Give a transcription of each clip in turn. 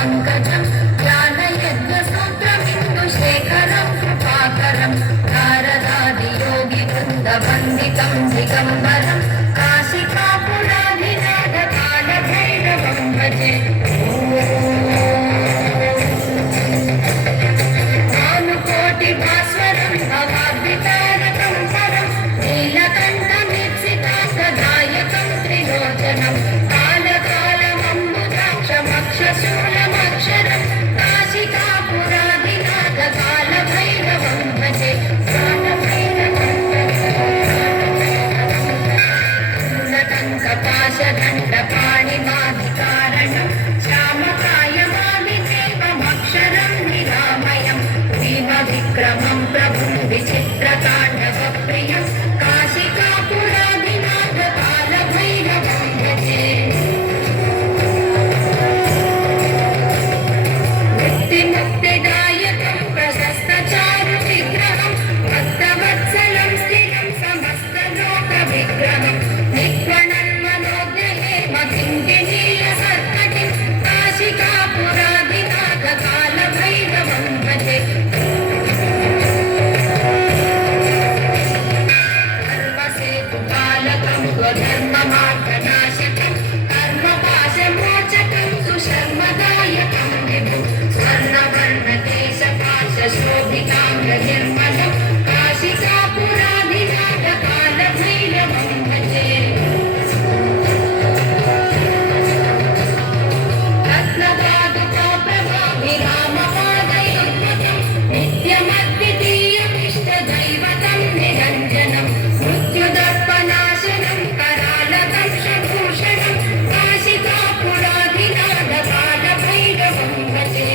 पंकजं ज्ञानयज्ञसूत्रबिन्दुशेखरं कृपाकरं नारदादियोगिवृन्दवन्दितं दिगम्बरं काशिकापुराधिनाथकालभैरवं भजे। भानुकोटिभास्वरं भवाब्धितारकं परं नीलकण्ठमीप्सितार्थदायकं त्रिलोचनं शूलमक्षरं काशिकापुराधिनाथकालभैरवं भजे। मूलटङ्कपाशदण्डपाणिमाधिकारणं श्यामकायमादिदेवमक्षरं निरामयं भीमविक्रमं प्रभुं विचित्रताण्डवप्रियं काशिकापुराधिनाथकालभैरवं भजे। मुक्तिदायकं प्रशस्तचारुविग्रहं भक्तवत्सलं स्थिरं समस्तलोकविग्रहं निक्वणन्मनोज्ञहेमकिङ्किणीयसत्कटिं काशिकापुराधिनाथकालभैरवं भजे। सर्वसेतुपालकं स्वधर्ममार्गनाशकं कर्मपाशमोचकं सुशर्मदायकं विभुं स्वर्णवर्णकेशपाशशोभिताङ्गनिर्मलं काशिकापुराधिनाथकालभैरवं भजे। रत्नपादुकाप्रभाभिरामपादयुग्मतं नित्यमद्वितीयमिष्टदैवतं निरञ्जनं मृत्युदर्पनाशनं करालदंशभूषणं काशिकापुराधिनाथकालभैरवं भजे।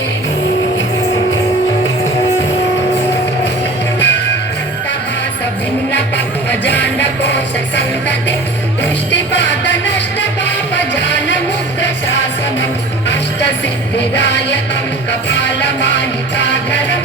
भिन्नपक्वजानकोशसन्तते दृष्टिपातनष्टपापजानमुग्रशासनम् अष्टसिद्धिदायकं कपालमालिकाधरं